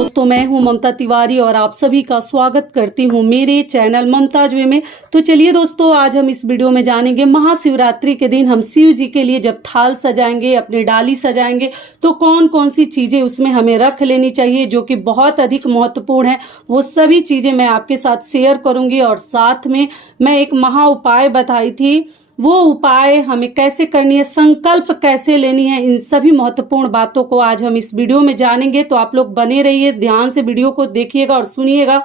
दोस्तों, मैं हूं ममता तिवारी और आप सभी का स्वागत करती हूं मेरे चैनल ममताज वे में। तो चलिए दोस्तों, आज हम इस वीडियो में जानेंगे महाशिवरात्रि के दिन हम शिव जी के लिए जब थाल सजाएंगे, अपनी डाली सजाएंगे, तो कौन कौन सी चीज़ें उसमें हमें रख लेनी चाहिए जो कि बहुत अधिक महत्वपूर्ण है। वो सभी चीज़ें मैं आपके साथ शेयर करूँगी और साथ में मैं एक महा उपाय बताई थी, वो उपाय हमें कैसे करनी है, संकल्प कैसे लेनी है, इन सभी महत्वपूर्ण बातों को आज हम इस वीडियो में जानेंगे। तो आप लोग बने रहिए, ध्यान से वीडियो को देखिएगा और सुनिएगा।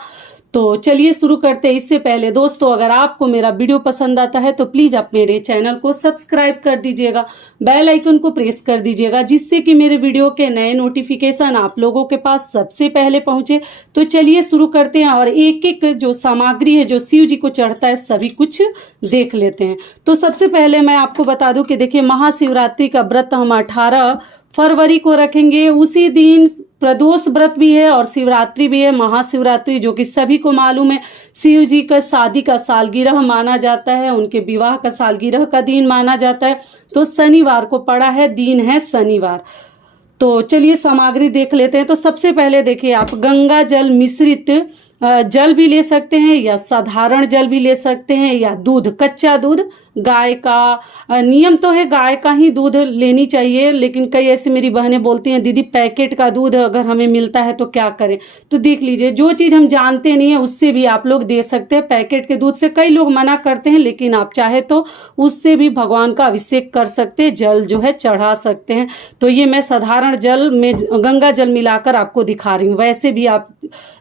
तो चलिए शुरू करते हैं। इससे पहले दोस्तों, अगर आपको मेरा वीडियो पसंद आता है तो प्लीज़ आप मेरे चैनल को सब्सक्राइब कर दीजिएगा, बेल आइकन को प्रेस कर दीजिएगा, जिससे कि मेरे वीडियो के नए नोटिफिकेशन आप लोगों के पास सबसे पहले पहुंचे। तो चलिए शुरू करते हैं और एक एक जो सामग्री है जो शिव जी को चढ़ता है सभी कुछ देख लेते हैं। तो सबसे पहले मैं आपको बता दूं कि देखिए, महाशिवरात्रि का व्रत हम 18 फरवरी को रखेंगे। उसी दिन प्रदोष व्रत भी है और शिवरात्रि भी है। महाशिवरात्रि जो कि सभी को मालूम है, शिव जी का शादी का सालगिरह माना जाता है, उनके विवाह का सालगिरह का दिन माना जाता है। तो शनिवार को पड़ा है, दिन है शनिवार। तो चलिए सामग्री देख लेते हैं। तो सबसे पहले देखिए, आप गंगा जल मिश्रित जल भी ले सकते हैं या साधारण जल भी ले सकते हैं, या दूध, कच्चा दूध, गाय का नियम तो है गाय का ही दूध लेनी चाहिए, लेकिन कई ऐसे मेरी बहनें बोलती हैं दीदी पैकेट का दूध अगर हमें मिलता है तो क्या करें। तो देख लीजिए, जो चीज़ हम जानते नहीं है उससे भी आप लोग दे सकते हैं। पैकेट के दूध से कई लोग मना करते हैं, लेकिन आप चाहे तो उससे भी भगवान का अभिषेक कर सकते हैं, जल जो है चढ़ा सकते हैं। तो ये मैं साधारण जल में गंगा जल मिलाकर आपको दिखा रही हूँ, वैसे भी आप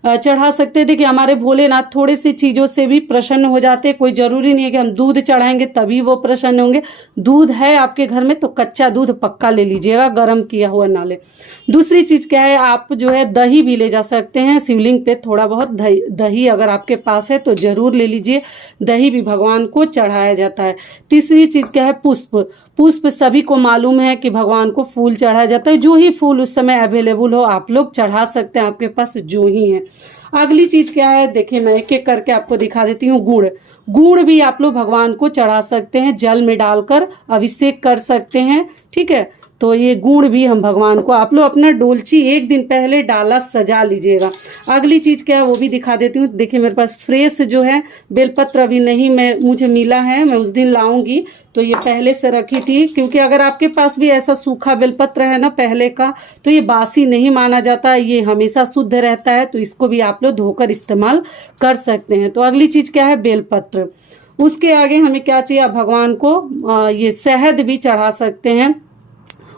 चढ़ा सकते हैं। देखिए, हमारे भोलेनाथ थोड़ी सी चीज़ों से भी प्रसन्न हो जाते हैं। कोई ज़रूरी नहीं है कि हम दूध चढ़ाएंगे तभी वो प्रसन्न होंगे। दूध है आपके घर में तो कच्चा दूध पक्का ले लीजिएगा, गर्म किया हुआ ना ले। दूसरी चीज़ क्या है, आप जो है दही भी ले जा सकते हैं शिवलिंग पे। थोड़ा बहुत दही अगर आपके पास है तो ज़रूर ले लीजिए, दही भी भगवान को चढ़ाया जाता है। तीसरी चीज़ क्या है, पुष्प। पुष्प सभी को मालूम है कि भगवान को फूल चढ़ाया जाता है। जो ही फूल उस समय अवेलेबल हो आप लोग चढ़ा सकते हैं, आपके पास जो ही है। अगली चीज़ क्या है, देखिए मैं एक एक करके आपको दिखा देती हूँ। गुड़, गुड़ भी आप लोग भगवान को चढ़ा सकते हैं, जल में डालकर अभिषेक कर सकते हैं, ठीक है। तो ये गुड़ भी हम भगवान को, आप लोग अपना डोलची एक दिन पहले डाला सजा लीजिएगा। अगली चीज़ क्या है वो भी दिखा देती हूँ। देखिए मेरे पास फ्रेश जो है बेलपत्र अभी नहीं मुझे मिला है, मैं उस दिन लाऊंगी। तो ये पहले से रखी थी, क्योंकि अगर आपके पास भी ऐसा सूखा बेलपत्र है ना पहले का, तो ये बासी नहीं माना जाता, ये हमेशा शुद्ध रहता है। तो इसको भी आप लोग धोकर इस्तेमाल कर सकते हैं। तो अगली चीज़ क्या है, बेलपत्र। उसके आगे हमें क्या चाहिए, आप भगवान को ये शहद भी चढ़ा सकते हैं।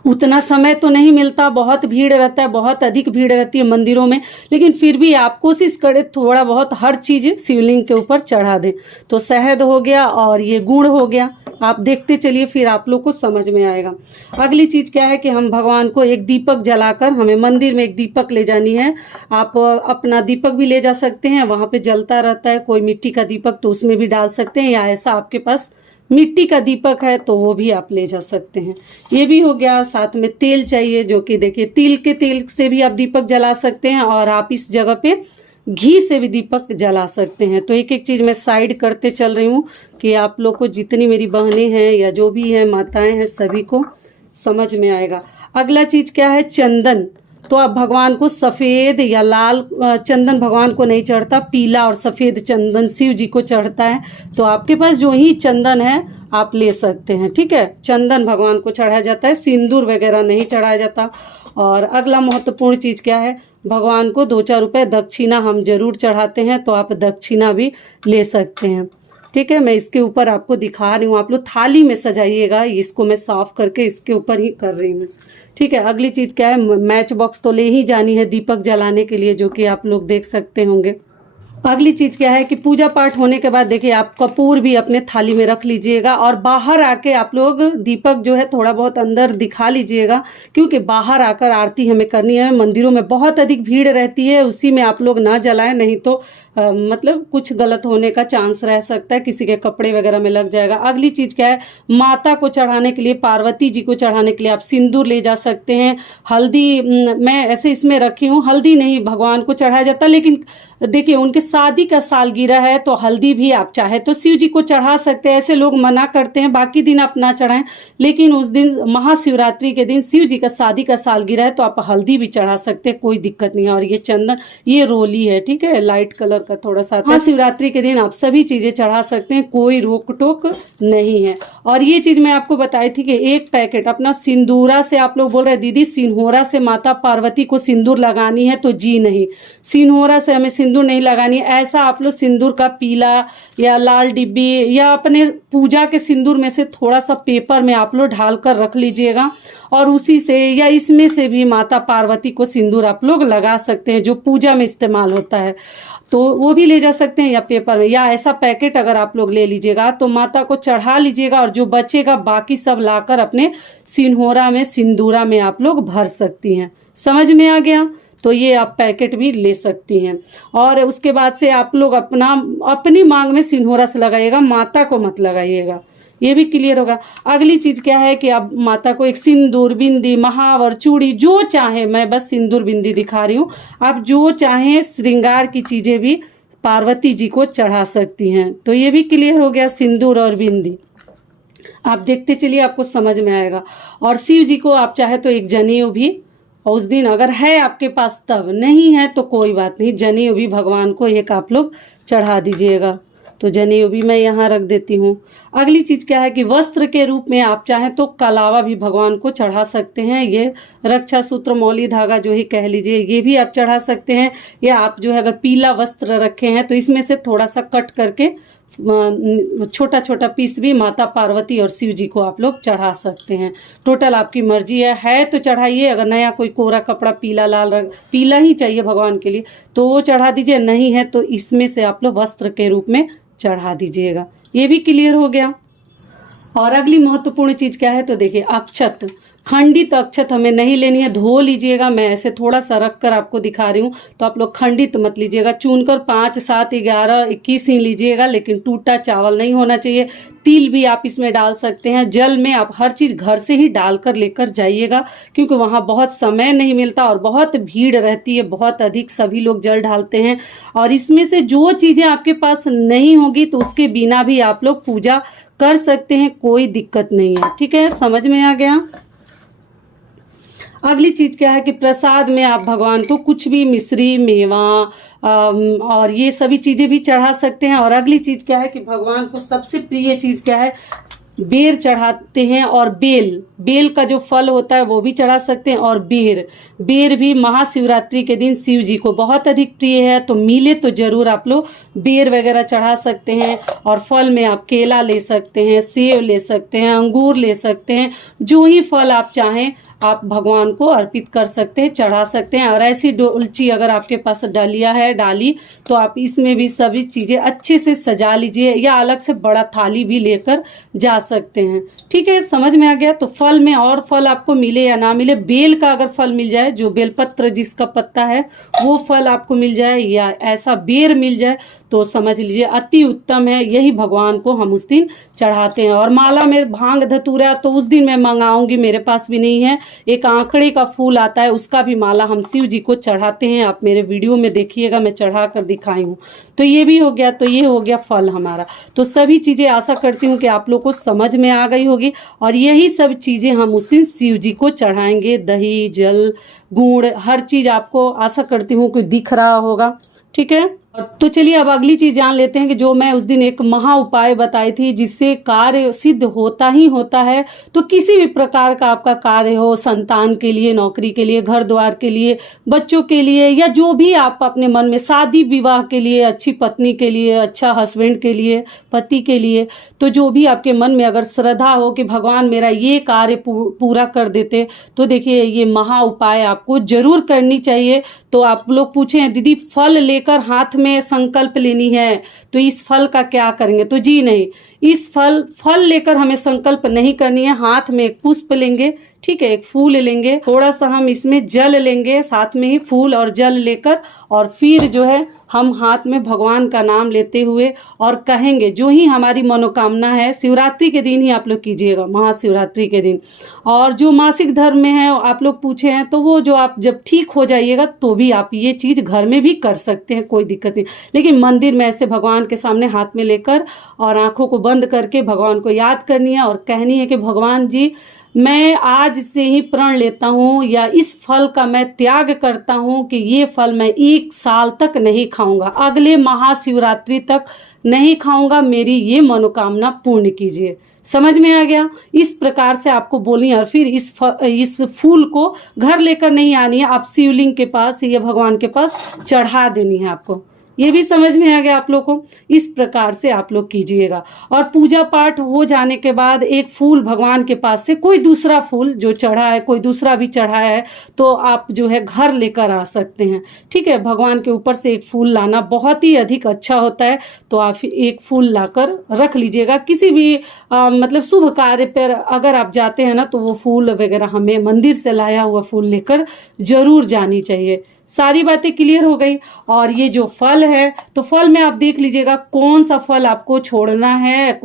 उतना समय तो नहीं मिलता, बहुत भीड़ रहता है, बहुत अधिक भीड़ रहती है मंदिरों में, लेकिन फिर भी आप कोशिश करें थोड़ा बहुत हर चीज़ शिवलिंग के ऊपर चढ़ा दें। तो शहद हो गया और ये गुड़ हो गया, आप देखते चलिए फिर आप लोग को समझ में आएगा। अगली चीज़ क्या है कि हम भगवान को एक दीपक जलाकर, हमें मंदिर में एक दीपक ले जानी है। आप अपना दीपक भी ले जा सकते हैं, वहाँ पे जलता रहता है। कोई मिट्टी का दीपक तो उसमें भी डाल सकते हैं, या ऐसा आपके पास मिट्टी का दीपक है तो वो भी आप ले जा सकते हैं। ये भी हो गया। साथ में तेल चाहिए, जो कि देखिए तिल के तेल से भी आप दीपक जला सकते हैं, और आप इस जगह पे घी से भी दीपक जला सकते हैं। तो एक एक चीज़ मैं साइड करते चल रही हूँ कि आप लोग को, जितनी मेरी बहनें हैं या जो भी हैं माताएं हैं, सभी को समझ में आएगा। अगला चीज़ क्या है, चंदन। तो आप भगवान को सफ़ेद या लाल चंदन भगवान को नहीं चढ़ता, पीला और सफ़ेद चंदन शिव जी को चढ़ता है। तो आपके पास जो ही चंदन है आप ले सकते हैं, ठीक है। चंदन भगवान को चढ़ाया जाता है, सिंदूर वगैरह नहीं चढ़ाया जाता। और अगला महत्वपूर्ण चीज़ क्या है, भगवान को 2-4 रुपये दक्षिणा हम जरूर चढ़ाते हैं, तो आप दक्षिणा भी ले सकते हैं, ठीक है। मैं इसके ऊपर आपको दिखा रही हूँ, आप लोग थाली में सजाइएगा। इसको मैं साफ़ करके इसके ऊपर ही कर रही हूँ, ठीक है। अगली चीज़ क्या है, मैच बॉक्स तो ले ही जानी है दीपक जलाने के लिए, जो कि आप लोग देख सकते होंगे। अगली चीज़ क्या है कि पूजा पाठ होने के बाद देखिए आप कपूर भी अपने थाली में रख लीजिएगा, और बाहर आके आप लोग दीपक जो है थोड़ा बहुत अंदर दिखा लीजिएगा, क्योंकि बाहर आकर आरती हमें करनी है। मंदिरों में बहुत अधिक भीड़ रहती है, उसी में आप लोग ना जलाएं, नहीं तो मतलब कुछ गलत होने का चांस रह सकता है, किसी के कपड़े वगैरह में लग जाएगा। अगली चीज़ क्या है, माता को चढ़ाने के लिए, पार्वती जी को चढ़ाने के लिए आप सिंदूर ले जा सकते हैं। हल्दी मैं ऐसे इसमें रखी हूँ, हल्दी नहीं भगवान को चढ़ाया जाता, लेकिन देखिए उनके शादी का सालगिरह है तो हल्दी भी आप चाहे तो शिव जी को चढ़ा सकते हैं। ऐसे लोग मना करते हैं बाकी दिन आप ना चढ़ाएं, लेकिन उस दिन महाशिवरात्रि के दिन शिव जी का शादी का सालगिरह है तो आप हल्दी भी चढ़ा सकते हैं, कोई दिक्कत नहीं है। और ये चंदन, ये रोली है, ठीक है, लाइट कलर का थोड़ा सा। महाशिवरात्रि के दिन आप सभी चीजें चढ़ा सकते हैं, कोई रोक टोक नहीं है। और ये चीज मैं आपको बताई थी कि एक पैकेट अपना सिंदूरा से, आप लोग बोल रहे दीदी सिंहोरा से माता पार्वती को सिंदूर लगानी है, तो जी नहीं, सिंहोरा से हमें सिंदूर नहीं लगानी है। ऐसा आप लोग सिंदूर का पीला या लाल डिब्बी या अपने पूजा के सिंदूर में से थोड़ा सा पेपर में आप लोग ढाल कर रख लीजिएगा, और उसी से या इसमें से भी माता पार्वती को सिंदूर आप लोग लगा सकते हैं, जो पूजा में इस्तेमाल होता है तो वो भी ले जा सकते हैं, या पेपर में, या ऐसा पैकेट अगर आप लोग ले लीजिएगा तो माता को चढ़ा लीजिएगा, और जो बचेगा बाकी सब लाकर अपने सिंहोरा में, सिंदूरा में आप लोग भर सकती हैं। समझ में आ गया? तो ये आप पैकेट भी ले सकती हैं। और उसके बाद से आप लोग अपनी मांग में सिंहोरा से लगाइएगा, माता को मत लगाइएगा, ये भी क्लियर होगा। अगली चीज क्या है कि आप माता को एक सिंदूर, बिंदी, महावर, चूड़ी, जो चाहे, मैं बस सिंदूर बिंदी दिखा रही हूँ, आप जो चाहें श्रृंगार की चीजें भी पार्वती जी को चढ़ा सकती हैं। तो ये भी क्लियर हो गया, सिंदूर और बिंदी। आप देखते चलिए, आपको समझ में आएगा। और शिव जी को आप चाहे तो एक जनेऊ भी, और उस दिन अगर है आपके पास तब, नहीं है तो कोई बात नहीं, जनेऊ भी भगवान को एक आप लोग चढ़ा दीजिएगा। तो जनेऊ भी मैं यहाँ रख देती हूँ। अगली चीज़ क्या है कि वस्त्र के रूप में आप चाहें तो कलावा भी भगवान को चढ़ा सकते हैं। ये रक्षा सूत्र, मौली धागा जो ही कह लीजिए, ये भी आप चढ़ा सकते हैं। या आप जो है अगर पीला वस्त्र रखे हैं तो इसमें से थोड़ा सा कट करके छोटा छोटा पीस भी माता पार्वती और शिव जी को आप लोग चढ़ा सकते हैं। टोटल आपकी मर्जी है तो चढ़ाइए। अगर नया कोई कोरा कपड़ा पीला, लाल रंग, पीला ही चाहिए भगवान के लिए तो वो चढ़ा दीजिए, नहीं है तो इसमें से आप लोग वस्त्र के रूप में चढ़ा दीजिएगा। ये भी क्लियर हो गया। और अगली महत्वपूर्ण चीज क्या है तो देखिए, अक्षत, खंडित अक्षत हमें नहीं लेनी है, धो लीजिएगा। मैं ऐसे थोड़ा सा रख कर आपको दिखा रही हूँ, तो आप लोग खंडित मत लीजिएगा, चुनकर 5, 7, 11, 21 ही लीजिएगा, लेकिन टूटा चावल नहीं होना चाहिए। तिल भी आप इसमें डाल सकते हैं। जल में आप हर चीज़ घर से ही डालकर लेकर जाइएगा, क्योंकि वहाँ बहुत समय नहीं मिलता और बहुत भीड़ रहती है, बहुत अधिक सभी लोग जल डालते हैं। और इसमें से जो चीज़ें आपके पास नहीं होगी तो उसके बिना भी आप लोग पूजा कर सकते हैं, कोई दिक्कत नहीं है। ठीक है, समझ में आ गया। अगली चीज क्या है कि प्रसाद में आप भगवान को कुछ भी, मिश्री, मेवा और ये सभी चीजें भी चढ़ा सकते हैं। और अगली चीज क्या है कि भगवान को सबसे प्रिय चीज क्या है, बेर चढ़ाते हैं। और बेल का जो फल होता है वो भी चढ़ा सकते हैं। और बेर भी महाशिवरात्रि के दिन शिव जी को बहुत अधिक प्रिय है, तो मिले तो जरूर आप लोग बेर वगैरह चढ़ा सकते हैं। और फल में आप केला ले सकते हैं, सेब ले सकते हैं, अंगूर ले सकते हैं, जो ही फल आप चाहें आप भगवान को अर्पित कर सकते हैं, चढ़ा सकते हैं। और ऐसी डोलची अगर आपके पास डलिया है, डाली, तो आप इसमें भी सभी चीज़ें अच्छे से सजा लीजिए, या अलग से बड़ा थाली भी लेकर जा सकते हैं। ठीक है, समझ में आ गया। तो फल में और फल आपको मिले या ना मिले, बेल का अगर फल मिल जाए, जो बेलपत्र जिसका पत्ता है वो फल आपको मिल जाए, या ऐसा बेर मिल जाए, तो समझ लीजिए अति उत्तम है। यही भगवान को हम उस दिन चढ़ाते हैं। और माला में भांग धतूरा तो उस दिन मैं मंगाऊंगी, मेरे पास भी नहीं है। एक आंकड़े का फूल आता है, उसका भी माला हम शिव जी को चढ़ाते हैं। आप मेरे वीडियो में देखिएगा, मैं चढ़ा कर दिखाई हूँ। तो ये भी हो गया। तो ये हो गया फल हमारा। तो सभी चीज़ें आशा करती हूँ कि आप लोग को समझ में आ गई होगी। और यही सब चीज़ें हम उस दिन शिव जी को चढ़ाएंगे। दही, जल, गुड़, हर चीज़ आपको आशा करती हूँ कि दिख रहा होगा। ठीक है, तो चलिए अब अगली चीज जान लेते हैं कि जो मैं उस दिन एक महा उपाय बताई थी, जिससे कार्य सिद्ध होता ही होता है। तो किसी भी प्रकार का आपका कार्य हो, संतान के लिए, नौकरी के लिए, घर द्वार के लिए, बच्चों के लिए, या जो भी आप अपने मन में, शादी विवाह के लिए, अच्छी पत्नी के लिए, अच्छा हस्बैंड के लिए, पति के लिए, तो जो भी आपके मन में अगर श्रद्धा हो कि भगवान मेरा ये कार्य पूरा कर देते, तो देखिए ये महा उपाय आपको जरूर करनी चाहिए। तो आप लोग पूछें दीदी फल लेकर हाथ में संकल्प लेनी है तो इस फल का क्या करेंगे, तो जी नहीं, इस फल लेकर हमें संकल्प नहीं करनी है। हाथ में एक पुष्प लेंगे, ठीक है। एक फूल लेंगे, थोड़ा सा हम इसमें जल लेंगे, साथ में ही फूल और जल लेकर, और फिर जो है हम हाथ में भगवान का नाम लेते हुए और कहेंगे जो ही हमारी मनोकामना है। शिवरात्रि के दिन ही आप लोग कीजिएगा, महाशिवरात्रि के दिन। और जो मासिक धर्म में है आप लोग पूछे हैं, तो वो जो आप जब ठीक हो जाइएगा तो भी आप ये चीज़ घर में भी कर सकते हैं, कोई दिक्कत नहीं। लेकिन मंदिर में ऐसे भगवान के सामने हाथ में लेकर और आंखों को बंद करके भगवान को याद करनी है और कहनी है कि भगवान जी, मैं आज से ही प्रण लेता हूँ या इस फल का मैं त्याग करता हूँ कि ये फल मैं 1 साल तक नहीं खाऊंगा, अगले महाशिवरात्रि तक नहीं खाऊंगा, मेरी ये मनोकामना पूर्ण कीजिए। समझ में आ गया? इस प्रकार से आपको बोलनी है। और फिर इस फूल को घर लेकर नहीं आनी है, आप शिवलिंग के पास या भगवान के पास चढ़ा देनी है आपको। ये भी समझ में आ गया आप लोग को? इस प्रकार से आप लोग कीजिएगा। और पूजा पाठ हो जाने के बाद एक फूल भगवान के पास से, कोई दूसरा फूल जो चढ़ा है, कोई दूसरा भी चढ़ाया है, तो आप जो है घर लेकर आ सकते हैं। ठीक है, भगवान के ऊपर से एक फूल लाना बहुत ही अधिक अच्छा होता है। तो आप एक फूल लाकर रख लीजिएगा। किसी भी मतलब शुभ कार्य पर अगर आप जाते हैं ना, तो वो फूल वगैरह हमें मंदिर से लाया हुआ फूल लेकर जरूर जानी चाहिए। सारी बातें क्लियर हो गई। और ये जो फल है, तो फल में आप देख लीजिएगा कौन सा फल आपको छोड़ना है।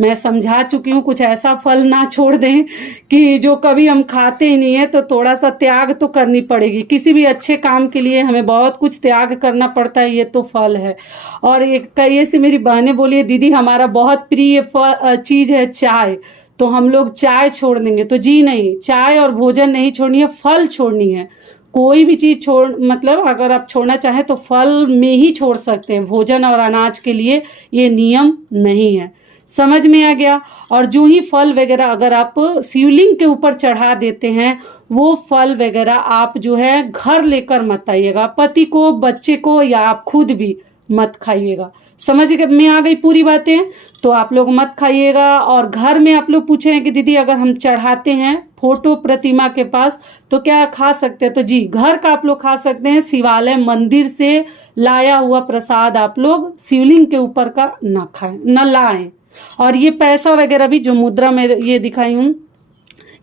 मैं समझा चुकी हूँ, कुछ ऐसा फल ना छोड़ दें कि जो कभी हम खाते ही नहीं है, तो थोड़ा सा त्याग तो करनी पड़ेगी। किसी भी अच्छे काम के लिए हमें बहुत कुछ त्याग करना पड़ता है, ये तो फल है। और एक कई से मेरी बहनें बोली, दीदी हमारा बहुत प्रिय चीज़ है चाय, तो हम लोग चाय छोड़ देंगे। तो जी नहीं, चाय और भोजन नहीं छोड़नी है, फल छोड़नी है। कोई भी चीज़ मतलब अगर आप छोड़ना चाहें तो फल में ही छोड़ सकते हैं, भोजन और अनाज के लिए ये नियम नहीं है। समझ में आ गया? और जो ही फल वगैरह अगर आप शिवलिंग के ऊपर चढ़ा देते हैं, वो फल वगैरह आप जो है घर लेकर मत आइएगा, पति को, बच्चे को या आप खुद भी मत खाइएगा। समझ में आ गई पूरी बातें? तो आप लोग मत खाइएगा। और घर में आप लोग पूछे हैं कि दीदी अगर हम चढ़ाते हैं फोटो प्रतिमा के पास तो क्या खा सकते हैं? तो जी, घर का आप लोग खा सकते हैं। शिवालय मंदिर से लाया हुआ प्रसाद आप लोग शिवलिंग के ऊपर का ना खाएं, न लाएं। और ये पैसा वगैरह भी जो मुद्रा में ये दिखाई हूँ,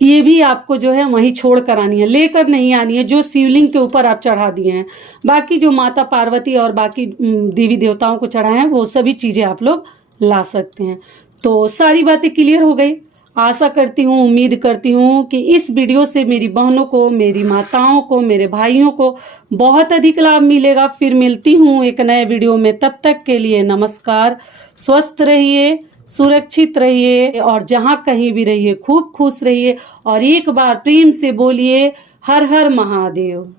ये भी आपको जो है वहीं छोड़ कर आनी है, लेकर नहीं आनी है, जो शिवलिंग के ऊपर आप चढ़ा दिए हैं। बाकी जो माता पार्वती और बाकी देवी देवताओं को चढ़ाए हैं, वो सभी चीज़ें आप लोग ला सकते हैं। तो सारी बातें क्लियर हो गई। आशा करती हूँ, उम्मीद करती हूँ कि इस वीडियो से मेरी बहनों को, मेरी माताओं को, मेरे भाइयों को बहुत अधिक लाभ मिलेगा। फिर मिलती हूँ एक नए वीडियो में, तब तक के लिए नमस्कार। स्वस्थ रहिए, सुरक्षित रहिए और जहाँ कहीं भी रहिए खूब खुश रहिए। और एक बार प्रेम से बोलिए, हर हर महादेव।